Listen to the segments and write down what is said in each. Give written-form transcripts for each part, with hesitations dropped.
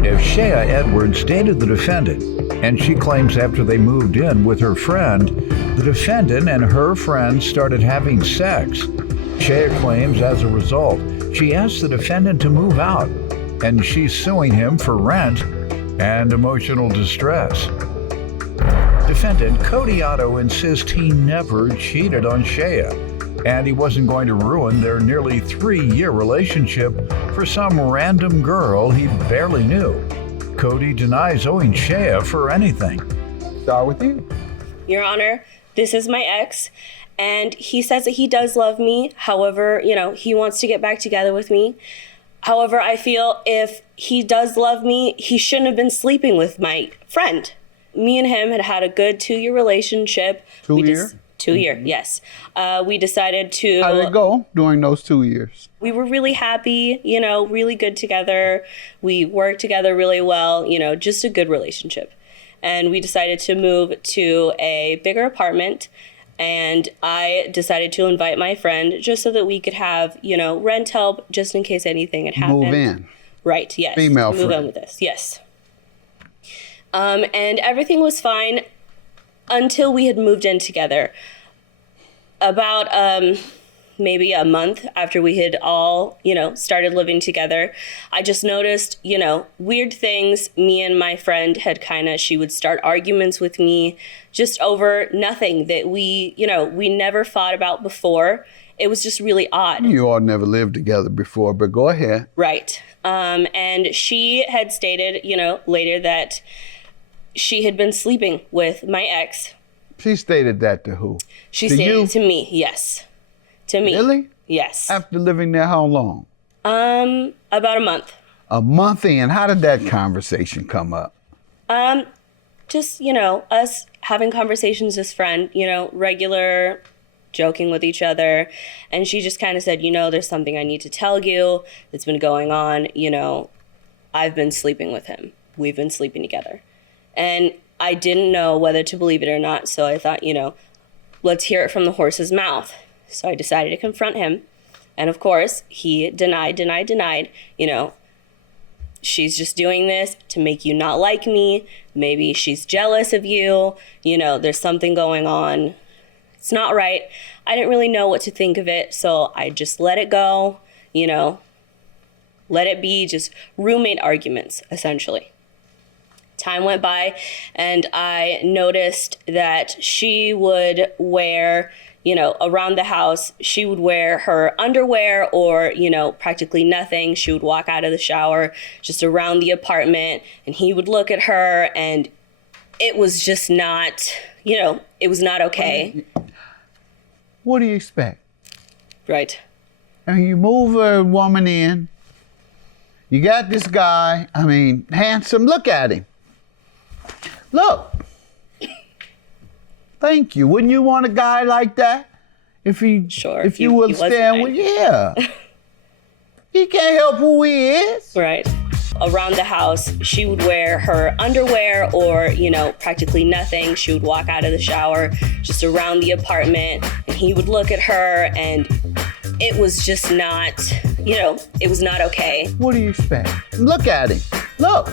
Plaintiff Shea Edwards dated the defendant, and she claims after they moved in with her friend, the defendant and her friend started having sex. Shea claims as a result, she asked the defendant to move out, and she's suing him for rent and emotional distress. Defendant Cody Otto insists he never cheated on Shea, and he wasn't going to ruin their nearly 3-year relationship for some random girl he barely knew. Cody denies owing Shea for anything. Start with you. Your Honor, this is my ex, and he says that he does love me. However, he wants to get back together with me. However, I feel if he does love me, he shouldn't have been sleeping with my friend. Me and him had a good 2-year relationship. 2 years? 2 year, yes. We decided to... How did it go during those 2 years? We were really happy, really good together. We worked together really well, just a good relationship. And we decided to move to a bigger apartment. And I decided to invite my friend just so that we could have, rent help just in case anything had happened. Move in. Right, yes. Female move friend. in with us, yes. And everything was fine until we had moved in together. About maybe a month after we had all, started living together, I just noticed, weird things. Me and my friend had she would start arguments with me just over nothing that we never fought about before. It was just really odd. You all never lived together before, but go ahead. Right. And she had stated, later that she had been sleeping with my ex. She stated that to who? She to stated you? to me, yes. To me. Really? Yes. After living there how long? About a month. A month in. How did that conversation come up? Just, us having conversations as friends, regular joking with each other. And she just kind of said, there's something I need to tell you that's been going on. I've been sleeping with him. We've been sleeping together. And I didn't know whether to believe it or not. So I thought, let's hear it from the horse's mouth. So I decided to confront him. And of course, he denied. She's just doing this to make you not like me. Maybe she's jealous of you. There's something going on. It's not right. I didn't really know what to think of it. So I just let it go, let it be just roommate arguments, essentially. Time went by and I noticed that she would wear, around the house, she would wear her underwear or, practically nothing. She would walk out of the shower just around the apartment and he would look at her and it was just not, it was not okay. What do you expect? Right. And you move a woman in, you got this guy, handsome, look at him. Look. Thank you. Wouldn't you want a guy like that? If you would stand with, yeah. He can't help who he is. Right. Around the house, she would wear her underwear or, practically nothing. She would walk out of the shower just around the apartment and he would look at her and it was just not, it was not okay. What do you expect? Look at him. Look.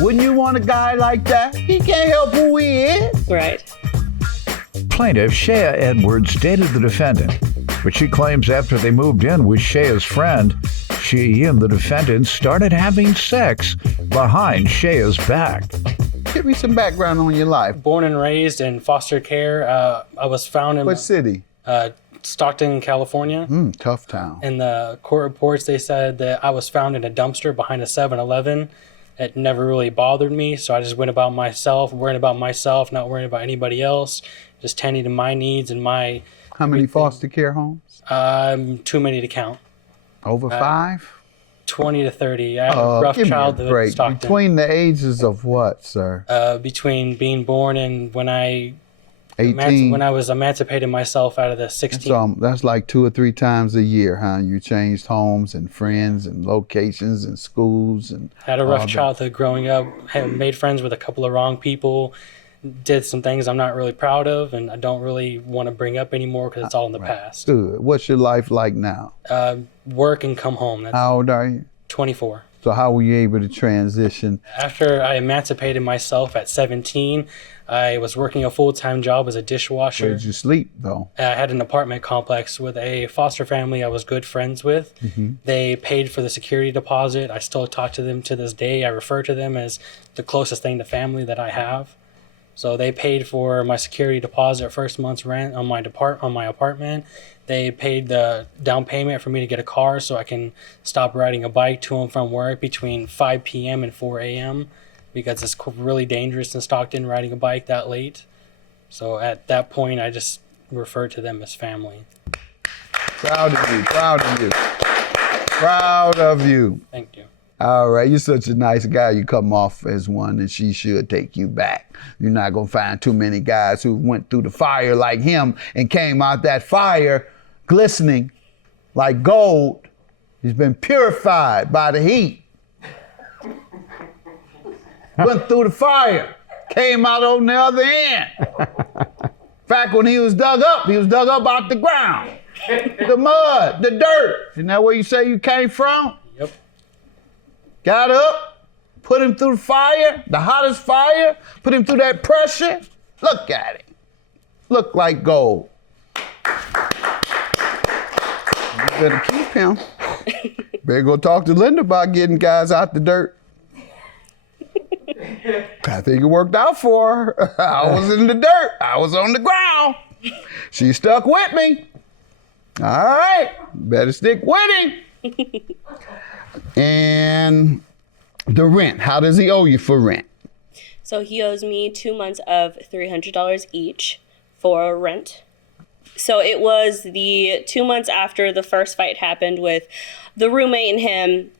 Wouldn't you want a guy like that? He can't help who he is. Right. Plaintiff Shea Edwards dated the defendant, but she claims after they moved in with Shea's friend, she and the defendant started having sex behind Shea's back. Give me some background on your life. Born and raised in foster care. I was found in What city? Stockton, California. Tough town. In the court reports, they said that I was found in a dumpster behind a 7-Eleven. It never really bothered me, so I just went about myself, worrying about myself, not worrying about anybody else, just tending to my needs and my... How many foster care homes? Too many to count. Over 5? 20 to 30. I had a rough give me a childhood in break. Stockton. Between the ages of what, sir? Between being born and when I 18? when I was emancipating myself out of the 16. So that's like 2 or 3 times a year, huh? You changed homes and friends and locations and schools and Had a rough childhood growing up. Had made friends with a couple of wrong people. Did some things I'm not really proud of, and I don't really want to bring up anymore because it's all in the past. Good. What's your life like now? Work and come home. That's How old are you? 24. So how were you able to transition? After I emancipated myself at 17, I was working a full-time job as a dishwasher. Where did you sleep, though? I had an apartment complex with a foster family I was good friends with. They paid for the security deposit. I still talk to them to this day. I refer to them as the closest thing to family that I have. So they paid for my security deposit, first month's rent on my apartment. They paid the down payment for me to get a car so I can stop riding a bike to and from work between 5 p.m. and 4 a.m. because it's really dangerous in Stockton riding a bike that late. So at that point, I just refer to them as family. Proud of you, proud of you. Proud of you. Thank you. All right, you're such a nice guy. You come off as one, and she should take you back. You're not going to find too many guys who went through the fire like him and came out that fire glistening like gold. He's been purified by the heat. Went through the fire, came out on the other end. In fact, when he was dug up out the ground. The mud, the dirt. Isn't that where you say you came from? Yep. Got up, put him through the fire, the hottest fire, put him through that pressure. Look at it. Look like gold. You better keep him. Better go talk to Linda about getting guys out the dirt. I think it worked out for her. I was in the dirt. I was on the ground. She stuck with me. All right, better stick with him. And the rent, how does he owe you for rent? So he owes me 2 months of $300 each for rent. So it was the 2 months after the first fight happened with the roommate and him,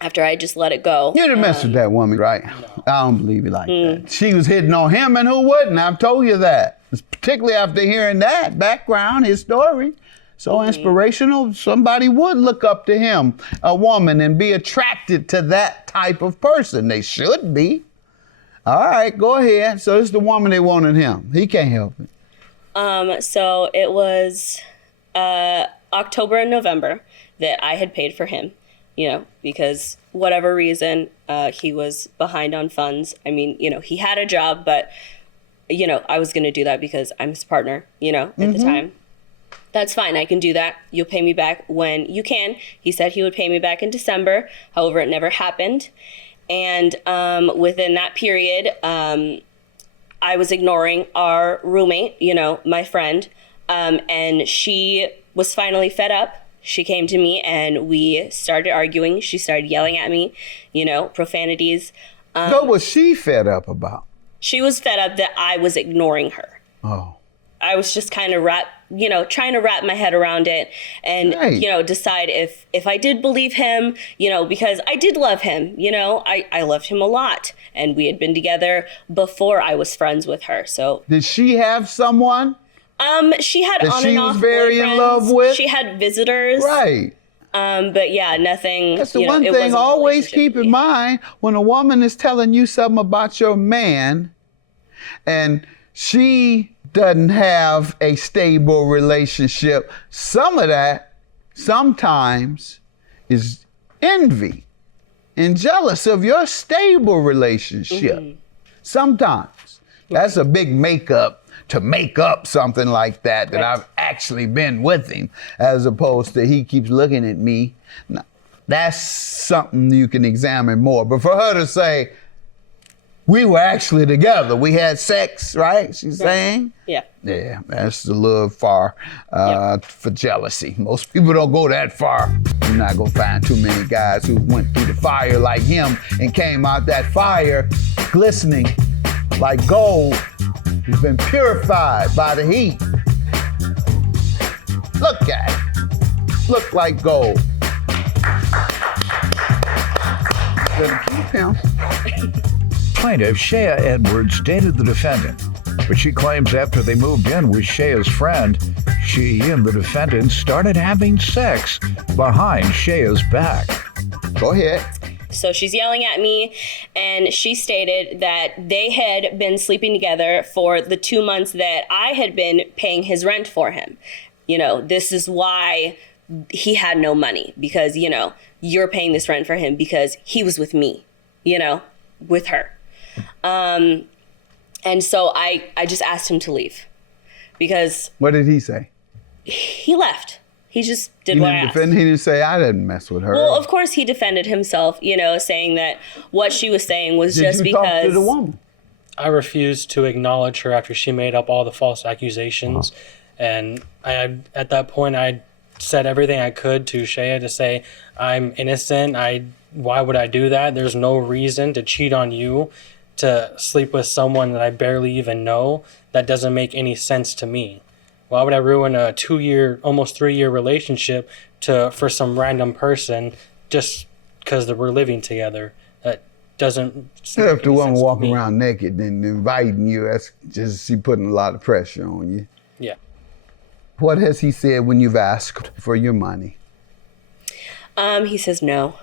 after I just let it go. You didn't mess with that woman, right? No. I don't believe it like that. She was hitting on him, and who wouldn't? I've told you that. Particularly after hearing that background, his story. So inspirational, somebody would look up to him, a woman, and be attracted to that type of person. They should be. All right, go ahead. So this is the woman they wanted him. He can't help it. So it was October and November that I had paid for him, because whatever reason, he was behind on funds. I mean, he had a job, but, I was going to do that because I'm his partner, at the time. That's fine. I can do that. You'll pay me back when you can. He said he would pay me back in December. However, it never happened. And within that period, I was ignoring our roommate, my friend. And she was finally fed up. She came to me and we started arguing. She started yelling at me, profanities. What was she fed up about? She was fed up that I was ignoring her. Oh. I was just kind of trying to wrap my head around it and, decide if I did believe him, because I did love him, I loved him a lot and we had been together before I was friends with her. So did she have someone? She had that on she and off was very boyfriends. in love with? She had visitors. Right. But yeah, nothing. That's the one thing always keep in mind when a woman is telling you something about your man and she doesn't have a stable relationship. Some of that sometimes is envy and jealous of your stable relationship. Sometimes. That's a big makeup to make up something like that I've actually been with him, as opposed to he keeps looking at me. Now, that's something you can examine more. But for her to say, we were actually together. We had sex, right? She's saying? Yeah. Yeah, that's a little far for jealousy. Most people don't go that far. You're not going to find too many guys who went through the fire like him and came out that fire glistening like gold. He's been purified by the heat. Look at it. Look like gold. Better keep him. Plaintiff Shea Edwards dated the defendant, but she claims after they moved in with Shea's friend, she and the defendant started having sex behind Shea's back. Go ahead. So she's yelling at me, and she stated that they had been sleeping together for the 2 months that I had been paying his rent for him. This is why he had no money, because, you're paying this rent for him because he was with me, you know, with her. And so I just asked him to leave because What did he say? he left. He just did He what I didn't asked. defend. He didn't say, I didn't mess with her. Well, of course he defended himself, you know, saying that what she was saying was Did just you because talk to the woman? I refused to acknowledge her after she made up all the false accusations. And at that point, I said everything I could to Shea to say, I'm innocent. Why would I do that? There's no reason to cheat on you, to sleep with someone that I barely even know. That doesn't make any sense to me. Why would I ruin a 2-year, almost 3-year relationship for some random person just because we're living together? That doesn't. If the woman walking me. around naked and inviting you, that's just she putting a lot of pressure on you. Yeah. What has he said when you've asked for your money? he says no.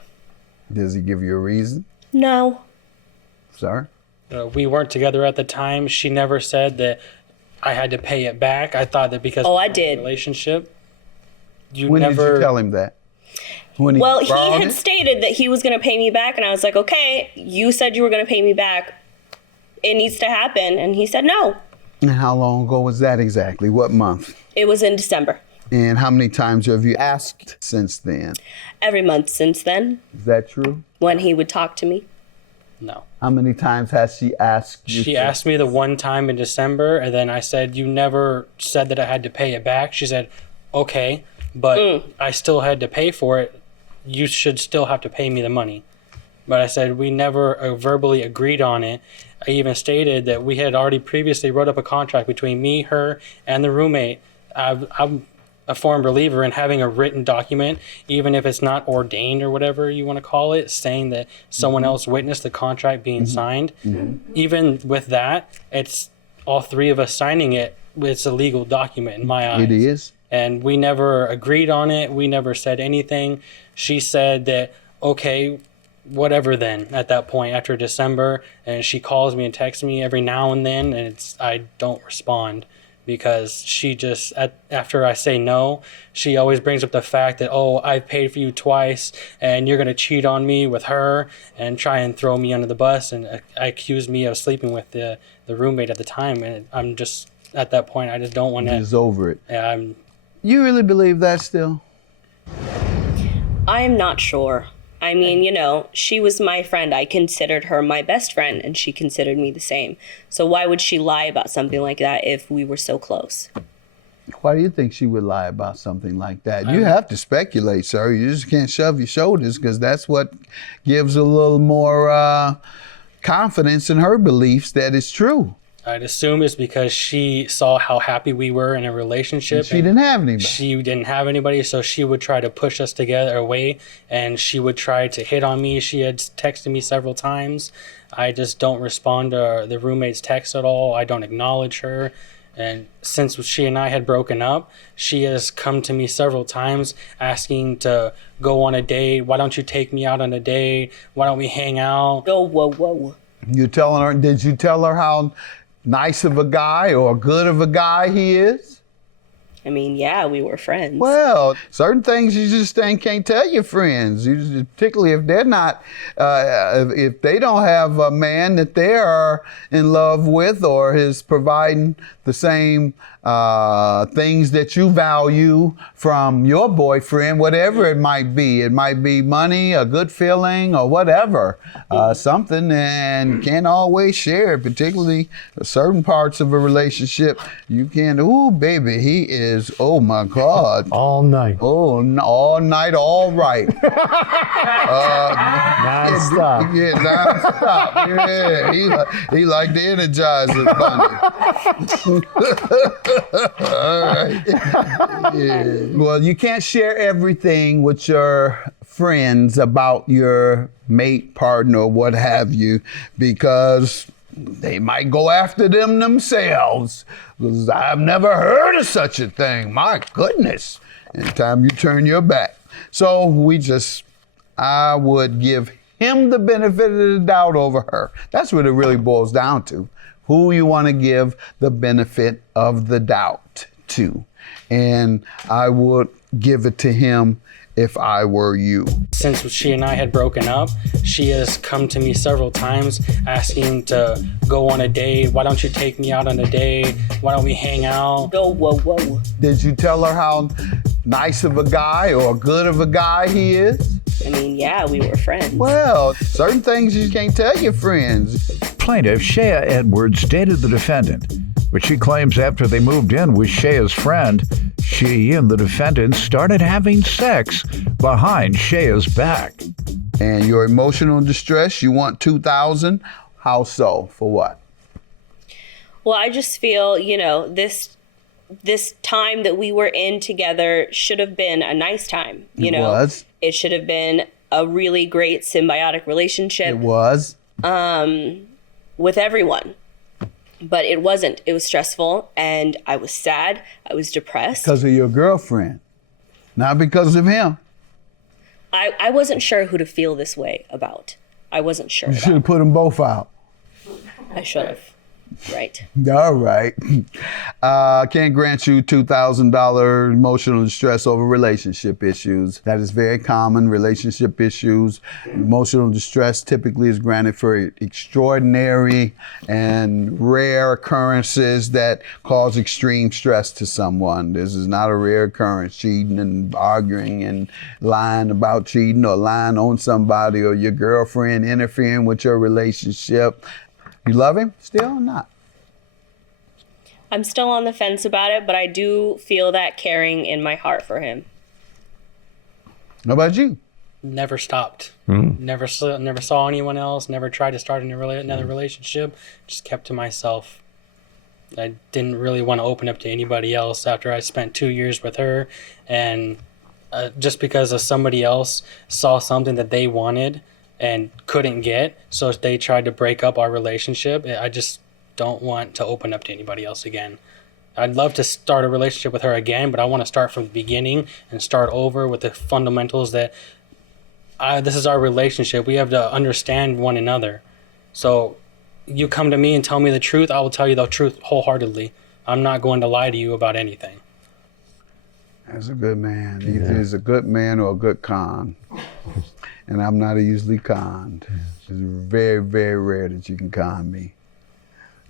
Does he give you a reason? No. Sir? We weren't together at the time. She never said that I had to pay it back. I thought that because Oh, of I the did. relationship. When did you tell him that? When Well, he borrowed had it? stated that he was going to pay me back, and I was like, okay, you said you were going to pay me back. It needs to happen. And he said no. And how long ago was that exactly? What month? It was in December. And how many times have you asked since then? Every month since then, Is that true? when he would talk to me. No. How many times has she asked you? She to- asked me the one time in December, and then I said, you never said that I had to pay it back. She said, okay, but I still had to pay for it. You should still have to pay me the money. But I said, we never verbally agreed on it. I even stated that we had already previously wrote up a contract between me, her, and the roommate. I'm a firm believer in having a written document, even if it's not ordained or whatever you want to call it, saying that someone else witnessed the contract being signed. Even with that, it's all three of us signing it. It's a legal document in my eyes. It is. And we never agreed on it. We never said anything. She said that, okay, whatever then at that point after December. And she calls me and texts me every now and then, and I don't respond because she just, after I say no, she always brings up the fact that, oh, I've paid for you twice and you're going to cheat on me with her and try and throw me under the bus and accuse me of sleeping with the roommate at the time. And I'm just, at that point, I just don't want to. It's over it. I'm You really believe that still? I am not sure. I mean, you know, she was my friend. I considered her my best friend, and she considered me the same. So why would she lie about something like that if we were so close? Why do you think she would lie about something like that? You have to speculate, sir. You just can't shove your shoulders because that's what gives a little more confidence in her beliefs that it's true. I'd assume it's because she saw how happy we were in a relationship. She didn't have anybody. She didn't have anybody, so she would try to push us together away, and she would try to hit on me. She had texted me several times. I just don't respond to the roommate's text at all. I don't acknowledge her. And since she and I had broken up, she has come to me several times asking to go on a date. Why don't you take me out on a date? Why don't we hang out? Oh, whoa, whoa. You telling her? Did you tell her how nice of a guy or good of a guy he is? I mean, yeah, we were friends. Well, certain things you just can't tell your friends, particularly if they're not, if they don't have a man that they are in love with or is providing the same things that you value from your boyfriend, whatever it might be. It might be money, a good feeling, or whatever, something, and can't always share it, particularly certain parts of a relationship. You can't, ooh, baby, he is, oh my God. All night. Oh, all night, all right. Non-stop. Yeah, non-stop. Yeah, he like the Energizer Bunny. All right. Yeah. Well, you can't share everything with your friends about your mate, partner, what have you, because they might go after them themselves. Because I've never heard of such a thing. My goodness. Anytime you turn your back. So I would give him the benefit of the doubt over her. That's what it really boils down to. Who you want to give the benefit of the doubt to. And I would give it to him if I were you? Since she and I had broken up, she has come to me several times asking to go on a date. Why don't you take me out on a date? Why don't we hang out? Oh, whoa. Did you tell her how nice of a guy or good of a guy he is? I mean, yeah, we were friends. Well, certain things you can't tell your friends. Plaintiff Shea Edwards dated the defendant, but she claims after they moved in with Shea's friend, she and the defendant started having sex behind Shea's back. And your emotional distress, you want $2,000? How so? For what? Well, I just feel, this time that we were in together should have been a nice time. It was. It should have been a really great symbiotic relationship. It was. With everyone. But it wasn't. It was stressful, and I was sad. I was depressed. Because of your girlfriend, not because of him. I wasn't sure who to feel this way about. I wasn't sure. You should have put them both out. I should have. Right. All right. Can't grant you $2,000 emotional distress over relationship issues. That is very common. Relationship issues. Emotional distress typically is granted for extraordinary and rare occurrences that cause extreme stress to someone. This is not a rare occurrence. Cheating and arguing and lying about cheating or lying on somebody or your girlfriend interfering with your relationship. You love him still or not? I'm still on the fence about it, but I do feel that caring in my heart for him. How about you? Never stopped. Never saw anyone else. Never tried to start another relationship. Just kept to myself. I didn't really want to open up to anybody else after I spent 2 years with her. And just because of somebody else saw something that they wanted and couldn't get, so they tried to break up our relationship. I just don't want to open up to anybody else again. I'd love to start a relationship with her again, but I want to start from the beginning and start over with the fundamentals that this is our relationship. We have to understand one another. So you come to me and tell me the truth, I will tell you the truth wholeheartedly. I'm not going to lie to you about anything. That's a good man. Either he's a good man or a good con. And I'm not easily conned. It's very, very rare that you can con me.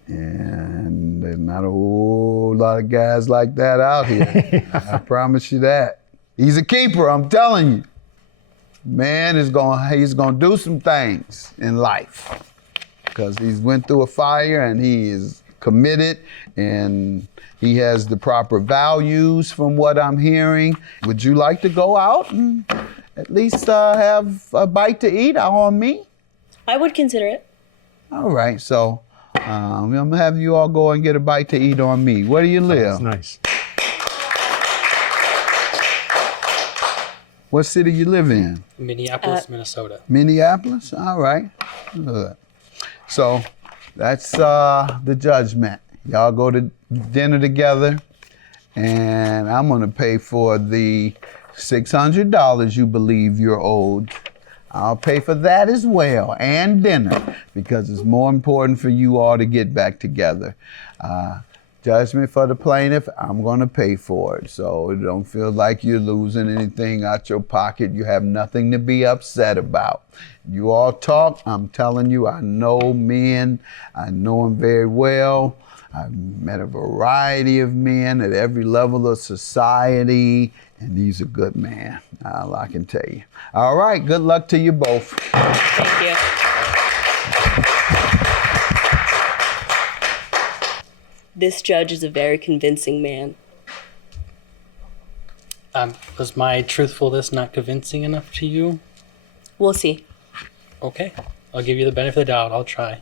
And there's not a whole lot of guys like that out here. I promise you that. He's a keeper, I'm telling you. Man he's gonna do some things in life. Because he's went through a fire and he is committed and he has the proper values from what I'm hearing. Would you like to go out and at least have a bite to eat on me? I would consider it. All right, so I'm gonna have you all go and get a bite to eat on me. Where do you live? That's nice. What city you live in? Minneapolis, Minnesota. Minneapolis? All right. Good. So that's the judgment. Y'all go to dinner together, and I'm gonna pay for the $600 you believe you're owed. I'll pay for that as well, and dinner, because it's more important for you all to get back together. Judgment for the plaintiff, I'm gonna pay for it. So don't feel like you're losing anything out your pocket. You have nothing to be upset about. You all talk, I'm telling you, I know men, I know them very well. I've met a variety of men at every level of society, and he's a good man, all I can tell you. All right, good luck to you both. Thank you. This judge is a very convincing man. Was my truthfulness not convincing enough to you? We'll see. Okay, I'll give you the benefit of the doubt. I'll try.